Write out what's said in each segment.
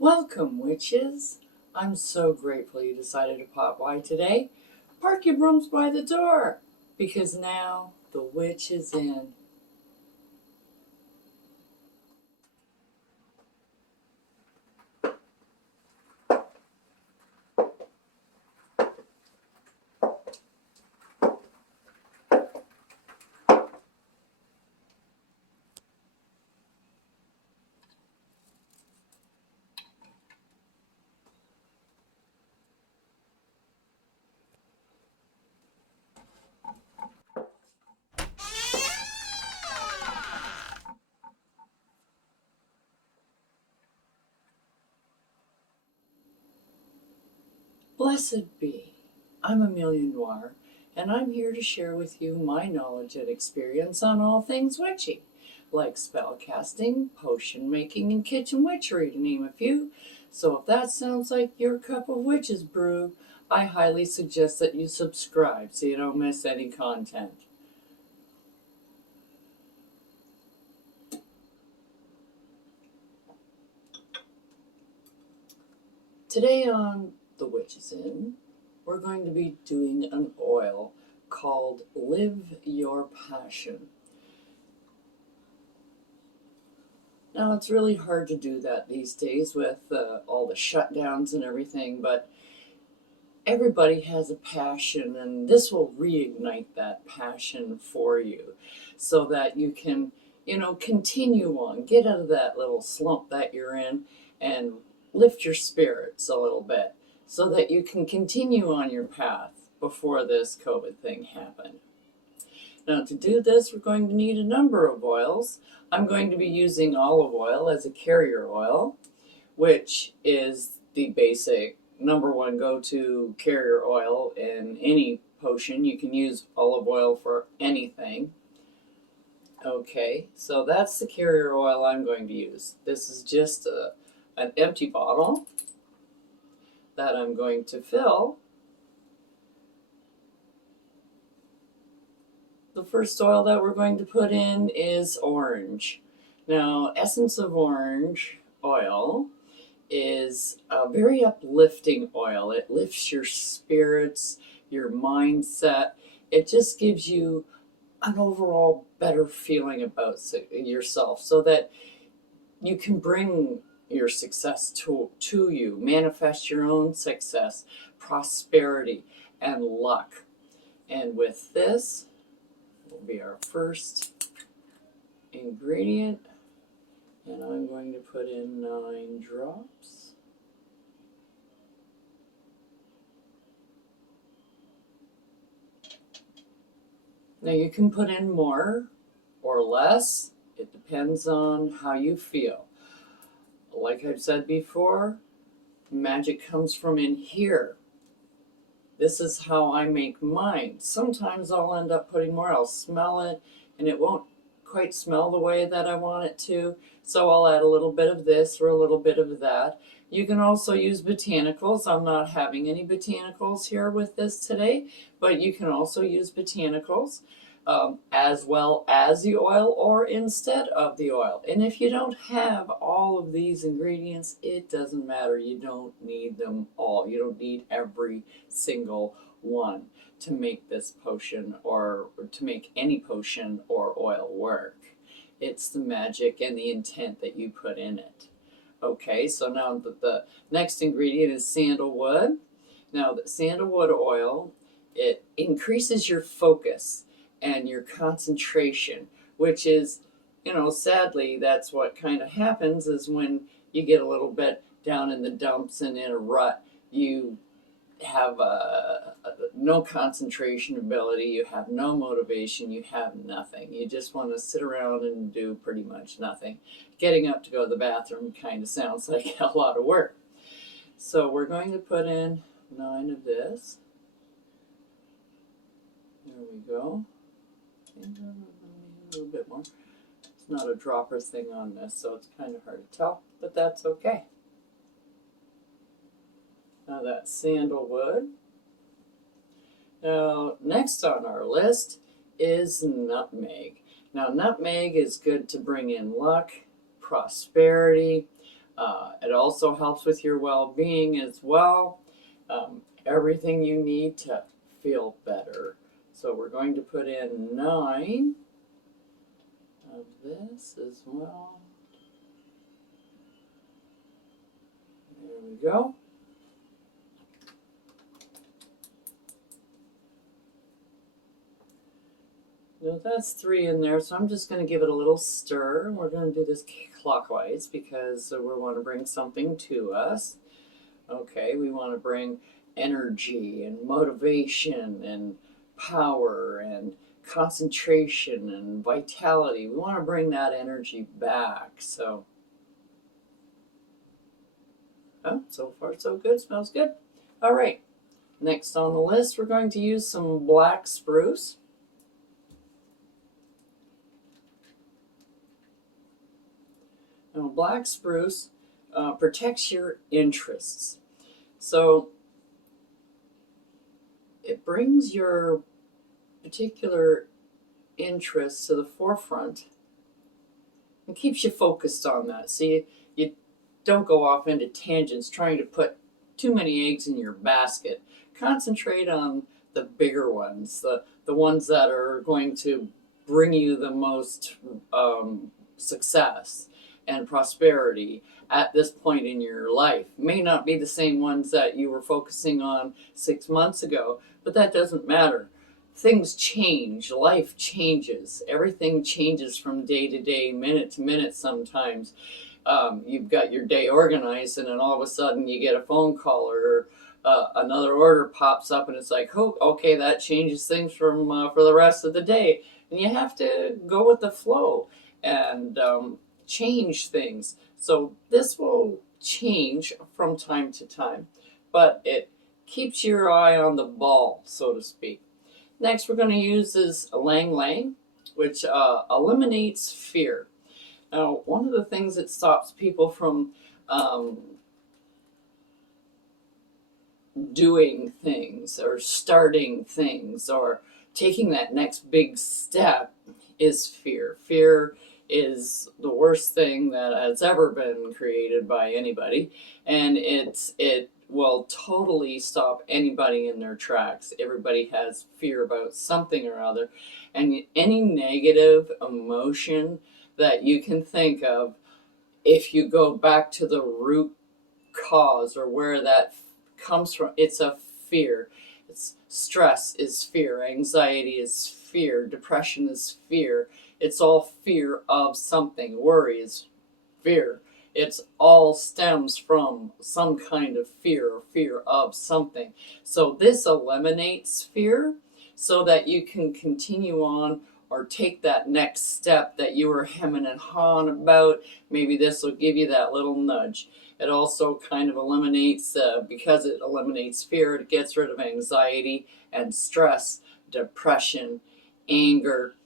Welcome, witches. I'm so grateful you decided to pop by today. Park your brooms by the door, because now the witch is in. Blessed be. I'm Amelia Noir, and I'm here to share with you my knowledge and experience on all things witchy, like spell casting, potion making, and kitchen witchery, to name a few. So if that sounds like your cup of witch's brew, I highly suggest that you subscribe so you don't miss any content. Today on The Witch is In, we're going to be doing an oil called Live Your Passion. Now, it's really hard to do that these days with all the shutdowns and everything, but everybody has a passion, and this will reignite that passion for you so that you can, continue on, get out of that little slump that you're in, and lift your spirits a little bit so that you can continue on your path before this COVID thing happened. Now, to do this, we're going to need a number of oils. I'm going to be using olive oil as a carrier oil, which is the basic number one go-to carrier oil in any potion. You can use olive oil for anything. Okay, so that's the carrier oil I'm going to use. This is just an empty bottle that I'm going to fill. The first oil that we're going to put in is orange. Now, essence of orange oil is a very uplifting oil. It lifts your spirits, your mindset. It just gives you an overall better feeling about yourself so that you can bring your success to you, manifest your own success, prosperity, and luck. And with this will be our first ingredient, and I'm going to put in 9 drops. Now you can put in more or less. It depends on how you feel. Like I've said before, magic comes from in here. This is how I make mine. Sometimes I'll end up putting more. I'll smell it, and it won't quite smell the way that I want it to. So I'll add a little bit of this or a little bit of that. You can also use botanicals. I'm not having any botanicals here with this today, but you can also use botanicals as well as the oil or instead of the oil. And if you don't have all of these ingredients, it doesn't matter. You don't need them all. You don't need every single one to make this potion or to make any potion or oil work. It's the magic and the intent that you put in it. Okay, so now the next ingredient is sandalwood. Now, the sandalwood oil, it increases your focus and your concentration, which is, sadly, that's what kind of happens is when you get a little bit down in the dumps and in a rut, you have no concentration ability, you have no motivation, you have nothing. You just want to sit around and do pretty much nothing. Getting up to go to the bathroom kind of sounds like a lot of work. So we're going to put in 9 of this. There we go. A little bit more. It's not a dropper thing on this, so it's kind of hard to tell, but that's okay. Now that's sandalwood. Now, next on our list is nutmeg. Now, nutmeg is good to bring in luck, prosperity, It also helps with your well-being as well. Everything you need to feel better. So we're going to put in 9 of this as well. There we go. Now that's 3 in there, so I'm just going to give it a little stir. We're going to do this clockwise because we want to bring something to us. Okay, we want to bring energy and motivation and power and concentration and vitality. We want to bring that energy back. So, oh, so far so good. Smells good. All right, next on the list, we're going to use some black spruce. Now, black spruce protects your interests. So it brings your particular interests to the forefront and keeps you focused on that. So you don't go off into tangents trying to put too many eggs in your basket. Concentrate on the bigger ones, the ones that are going to bring you the most success and prosperity at this point in your life. May not be the same ones that you were focusing on 6 months ago, but that doesn't matter. Things change, life changes, everything changes from day to day, minute to minute sometimes. You've got your day organized and then all of a sudden you get a phone call or another order pops up and it's like, oh, okay, that changes things for the rest of the day. And you have to go with the flow and change things. So this will change from time to time, but it keeps your eye on the ball, so to speak. Next, we're going to use this Lang Lang, which eliminates fear. Now, one of the things that stops people from doing things or starting things or taking that next big step is fear. Fear is the worst thing that has ever been created by anybody, and it will totally stop anybody in their tracks. Everybody has fear about something or other, and any negative emotion that you can think of, if you go back to the root cause or where that comes from, it's a fear. It's stress is fear, anxiety is fear, depression is fear. It's all fear of something. Worry is fear. It's all stems from some kind of fear or fear of something. So this eliminates fear so that you can continue on or take that next step that you were hemming and hawing about. Maybe this will give you that little nudge. It also kind of eliminates, because it eliminates fear, it gets rid of anxiety and stress, depression, anger,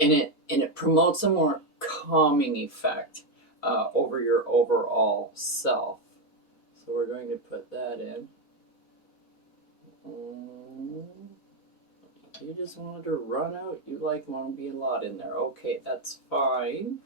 and it promotes a more calming effect over your overall self. So we're going to put that in. You just wanted to run out. You want to be a lot in there. Okay, that's fine.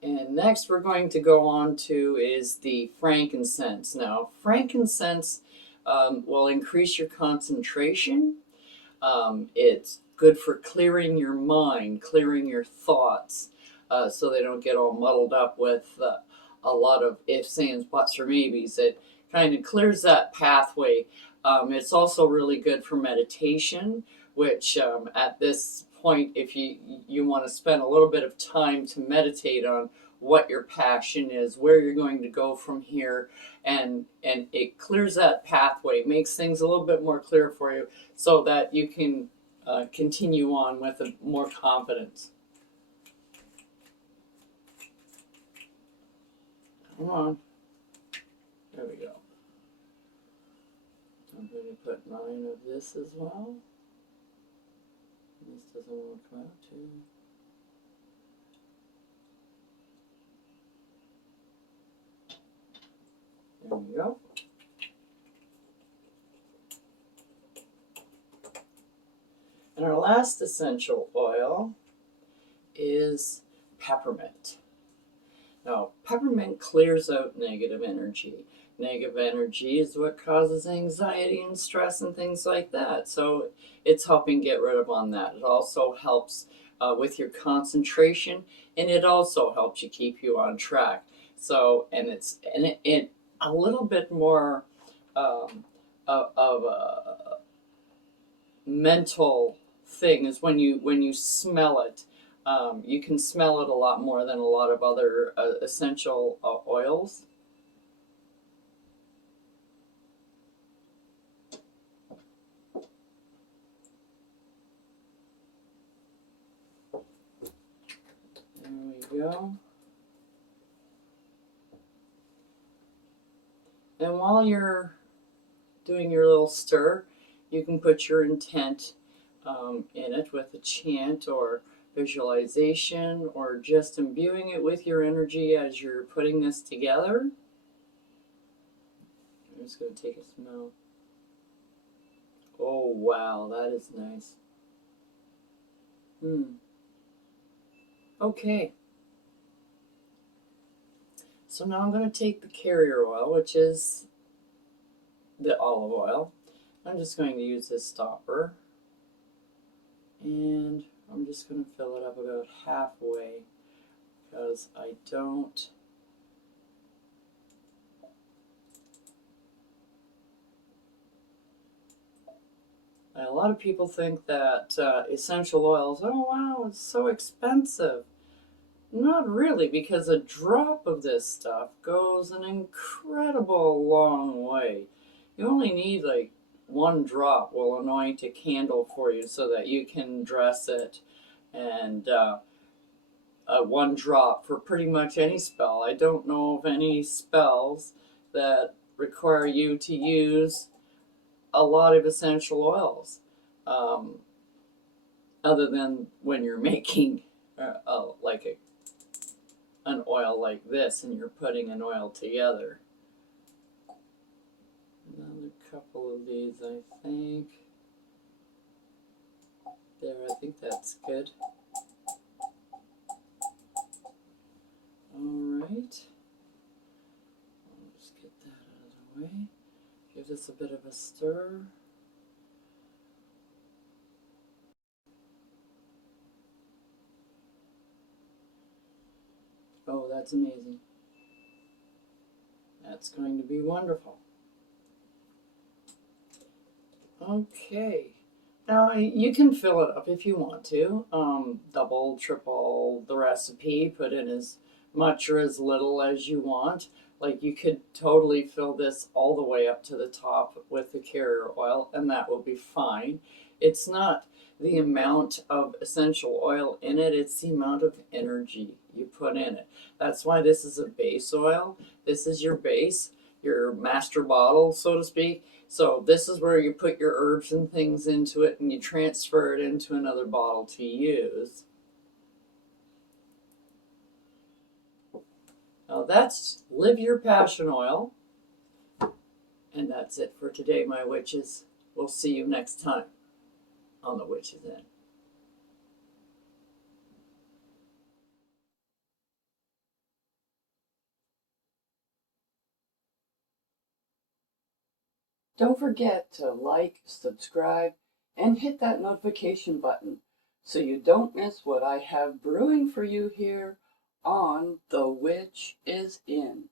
And next we're going to go on to is the frankincense. Now, frankincense will increase your concentration. It's good for clearing your mind, clearing your thoughts, so they don't get all muddled up with a lot of ifs, ands, buts, or maybes. It kind of clears that pathway. It's also really good for meditation, which at this point, if you want to spend a little bit of time to meditate on what your passion is, where you're going to go from here, and it clears that pathway, makes things a little bit more clear for you so that you can continue on with more confidence. Come on. There we go. I'm going to put 9 of this as well. This doesn't want to come out too. There we go. And our last essential oil is peppermint. Now, peppermint clears out negative energy. Negative energy is what causes anxiety and stress and things like that. So it's helping get rid of on that. It also helps with your concentration, and it also helps you keep you on track. So, and it a little bit more of a mental thing is when you smell it. You can smell it a lot more than a lot of other essential oils. There we go. And while you're doing your little stir, you can put your intent in it with a chant or visualization or just imbuing it with your energy as you're putting this together. I'm just going to take a smell. Oh, wow, that is nice. Okay. So now I'm going to take the carrier oil, which is the olive oil. I'm just going to use this stopper. And I'm just going to fill it up about halfway because I don't and a lot of people think that essential oils, oh wow, it's so expensive. Not really, because a drop of this stuff goes an incredible long way. You only need like one drop will anoint a candle for you so that you can dress it, and one drop for pretty much any spell. I don't know of any spells that require you to use a lot of essential oils, other than when you're making like an oil like this and you're putting an oil together. Another couple of these, I think. There, I think that's good. Alright. I'll just get that out of the way. Give this a bit of a stir. Oh, that's amazing. That's going to be wonderful. Okay. Now, you can fill it up if you want to. Double, triple the recipe. Put in as much or as little as you want. Like, you could totally fill this all the way up to the top with the carrier oil, and that will be fine. It's not the amount of essential oil in it, it's the amount of energy you put in it. That's why this is a base oil. This is your base, your master bottle, so to speak. So this is where you put your herbs and things into it, and you transfer it into another bottle to use. Now that's Live Your Passion Oil. And that's it for today, my witches. We'll see you next time on The Witch's Inn. Don't forget to like, subscribe, and hit that notification button so you don't miss what I have brewing for you here on The Witch is In.